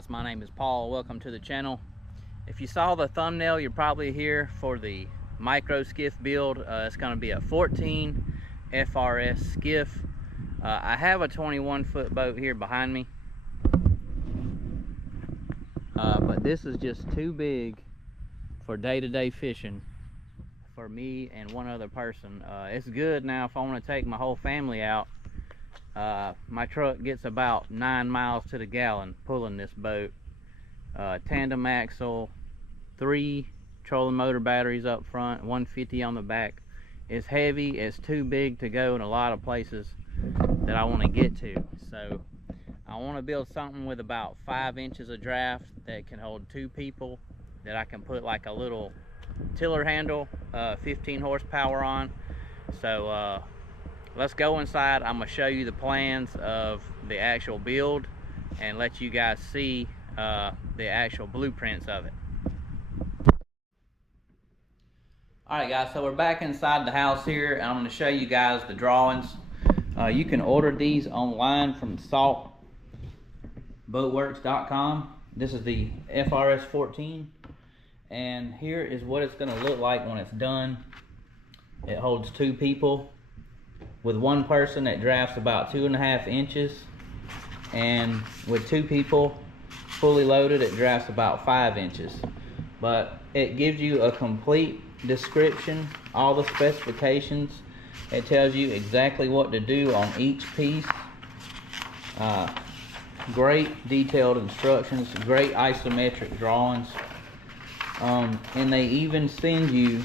guys, my name is Paul. Welcome to the channel. If you saw the thumbnail, you're probably here for the micro skiff build. It's going to be a 14 FRS skiff. I have a 21-foot boat here behind me, but this is just too big for day-to-day fishing for me and one other person. It's good now if I want to take my whole family out. My truck gets about 9 miles to the gallon pulling this boat. Tandem axle, 3 trolling motor batteries up front, 150 on the back. It's heavy, it's too big to go in a lot of places that I want to get to. So I want to build something with about 5 inches of draft that can hold 2 people, that I can put like a little tiller handle, 15 horsepower on. So let's go inside. I'm gonna show you the plans of the actual build and let you guys see the actual blueprints of it. Alright guys, so we're back inside the house here, and I'm going to show you guys the drawings. You can order these online from Salt Boatworks.com. This is the FRS 14, and here is what it's going to look like when it's done. It holds 2 people. With 1 person, it drafts about 2.5 inches, and with 2 people fully loaded, it drafts about 5 inches. But it gives you a complete description, all the specifications. It tells you exactly what to do on each piece. Great detailed instructions, great isometric drawings, and they even send you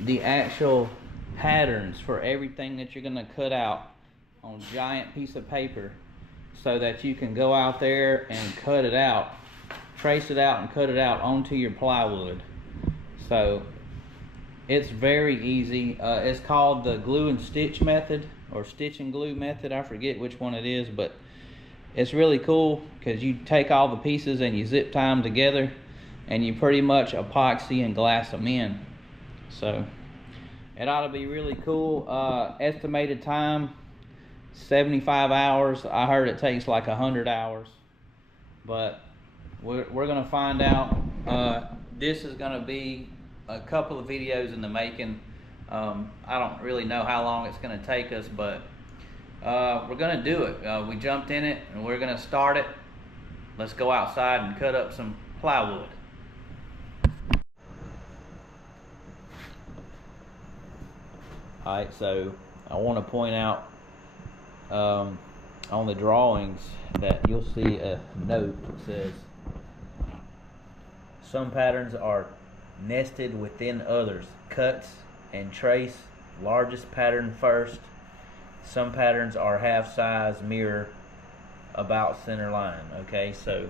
the actual patterns for everything that you're going to cut out on a giant piece of paper, so that you can go out there and cut it out, trace it out and cut it out onto your plywood. So it's very easy. It's called the glue and stitch method, or stitch and glue method. I forget which one it is, but it's really cool because you take all the pieces and you zip tie them together, and you pretty much epoxy and glass them in. So it ought to be really cool. Estimated time 75 hours. I heard it takes like 100 hours, but we're gonna find out. This is gonna be a couple of videos in the making. I don't really know how long it's gonna take us, but we're gonna do it. We jumped in it and we're gonna start it. Let's go outside and cut up some plywood. Alright, so I want to point out on the drawings that you'll see a note that says some patterns are nested within others. Cuts and trace largest pattern first. Some patterns are half size, mirror about center line. Okay, so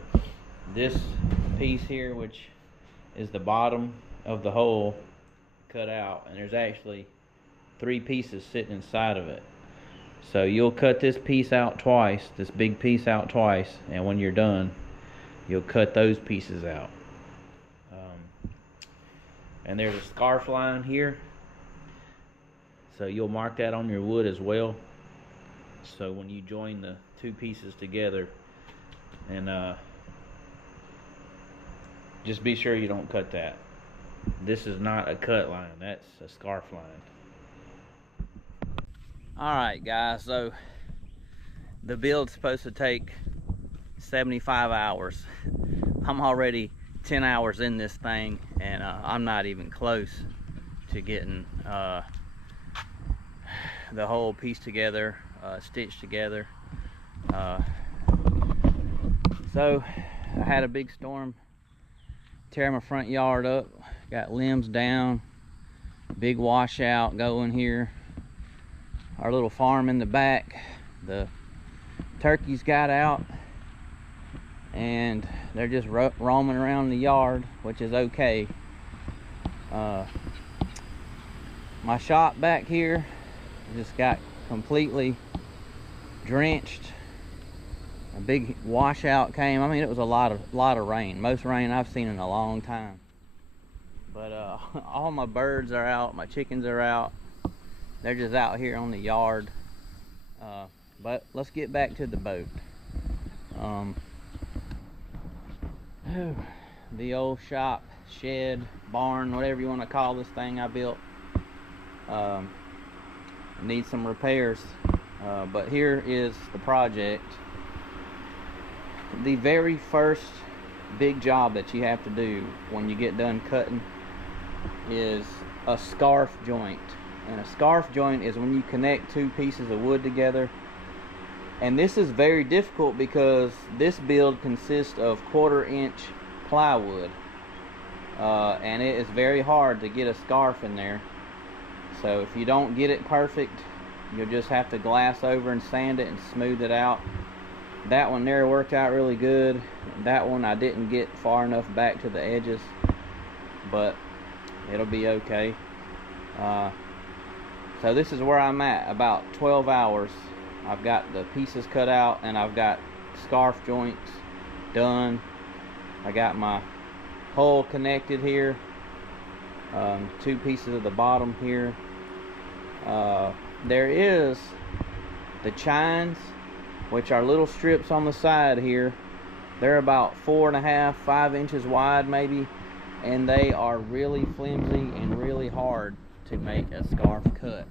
this piece here, which is the bottom of the hole, cut out, and there's actually 3 pieces sitting inside of it. So you'll cut this piece out twice, this big piece out twice, and when you're done, you'll cut those pieces out. And there's a scarf line here, so you'll mark that on your wood as well. So when you join the 2 pieces together, and just be sure you don't cut that. This is not a cut line, that's a scarf line. Alright guys, so the build's supposed to take 75 hours. I'm already 10 hours in this thing, and I'm not even close to getting the whole piece together, stitched together. So I had a big storm tear my front yard up, got limbs down, big washout going here. Our little farm in the back, the turkeys got out and they're just roaming around the yard, which is okay. My shop back here just got completely drenched. A big washout came. I mean, it was a lot of rain, most rain I've seen in a long time. But all my birds are out, my chickens are out. They're just out here on the yard. But let's get back to the boat. The old shop, shed, barn, whatever you want to call this thing I built, needs some repairs. But here is the project. The very first big job that you have to do when you get done cutting is a scarf joint. And a scarf joint is when you connect two pieces of wood together. And this is very difficult because this build consists of 1/4 inch plywood, and it is very hard to get a scarf in there. So if you don't get it perfect, you'll just have to glass over and sand it and smooth it out. That one there worked out really good. That one I didn't get far enough back to the edges, but it'll be okay. So this is where I'm at, about 12 hours. I've got the pieces cut out and I've got scarf joints done. I got my hole connected here, 2 pieces at the bottom here. There is the chines, which are little strips on the side here. They're about 4.5, 5 inches wide maybe, and they are really flimsy and really hard to make a scarf cut.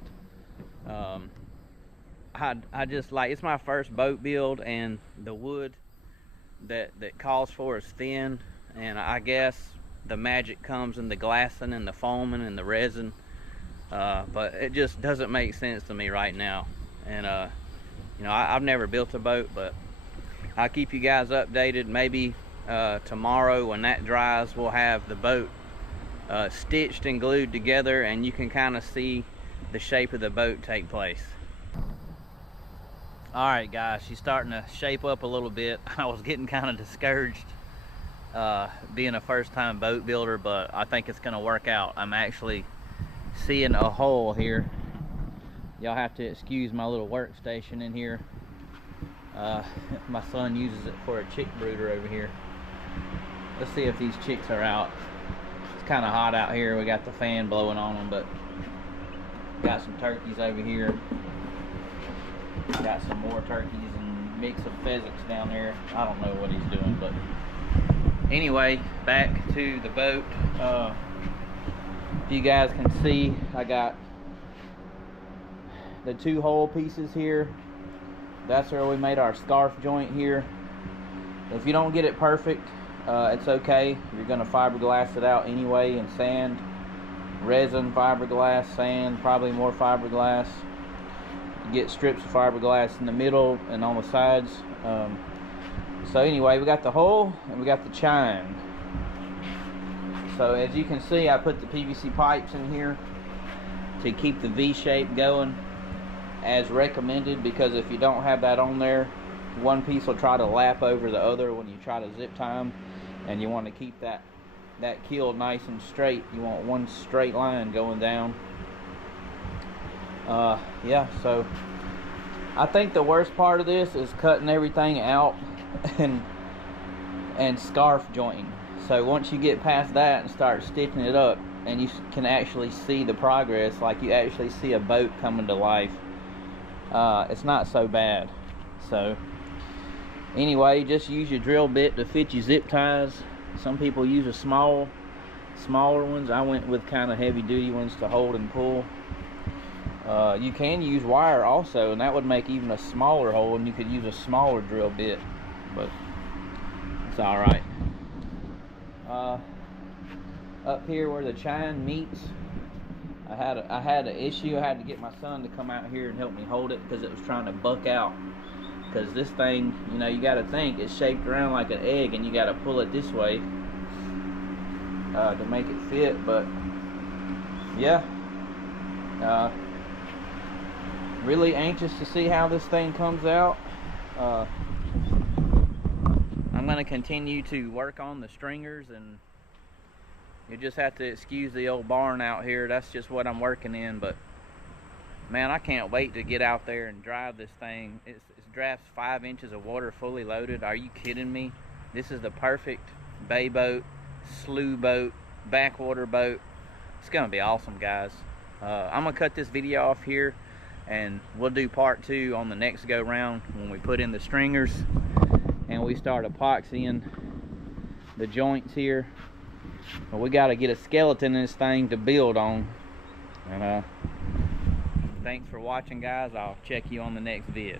I just like, it's my first boat build, and the wood that calls for is thin, and I guess the magic comes in the glassing and the foaming and the resin, but it just doesn't make sense to me right now. And you know, I've never built a boat, but I'll keep you guys updated. Maybe tomorrow when that dries, we'll have the boat stitched and glued together, and you can kind of see the shape of the boat take place. All right, guys, she's starting to shape up a little bit. I was getting kind of discouraged being a first-time boat builder, but I think it's going to work out. I'm actually seeing a hole here. Y'all have to excuse my little workstation in here. My son uses it for a chick brooder over here. Let's see if these chicks are out. It's kind of hot out here. We got the fan blowing on them, but got some turkeys over here. Got some more turkeys and mix of pheasants down there. I don't know what he's doing, but anyway, back to the boat. If you guys can see, I got the 2 hole pieces here. That's where we made our scarf joint here. If you don't get it perfect, it's okay. You're gonna fiberglass it out anyway and sand, resin, fiberglass, sand, probably more fiberglass. Get strips of fiberglass in the middle and on the sides. So anyway, we got the hole and we got the chine. So as you can see, I put the PVC pipes in here to keep the V shape going as recommended, because if you don't have that on there, one piece will try to lap over the other when you try to zip tie them, and you want to keep that keel nice and straight. You want one straight line going down. Yeah, so I think the worst part of this is cutting everything out and scarf jointing. So once you get past that and start stitching it up, and you can actually see the progress, like you actually see a boat coming to life, it's not so bad. So anyway, just use your drill bit to fit your zip ties. Some people use a smaller ones. I went with kind of heavy duty ones to hold and pull. You can use wire also, and that would make even a smaller hole, and you could use a smaller drill bit, but it's all right. Up here where the chine meets, I had an issue. I had to get my son to come out here and help me hold it because it was trying to buck out. Because this thing, you know, you got to think it's shaped around like an egg, and you got to pull it this way to make it fit. But yeah, really anxious to see how this thing comes out. I'm going to continue to work on the stringers, and you just have to excuse the old barn out here. That's just what I'm working in. But man, I can't wait to get out there and drive this thing. It drafts 5 inches of water fully loaded. Are you kidding me? This is the perfect bay boat, slough boat, backwater boat. It's gonna be awesome, guys. I'm gonna cut this video off here, and we'll do part 2 on the next go round when we put in the stringers and we start epoxying the joints here. But we got to get a skeleton in this thing to build on. And thanks for watching, guys. I'll check you on the next vid.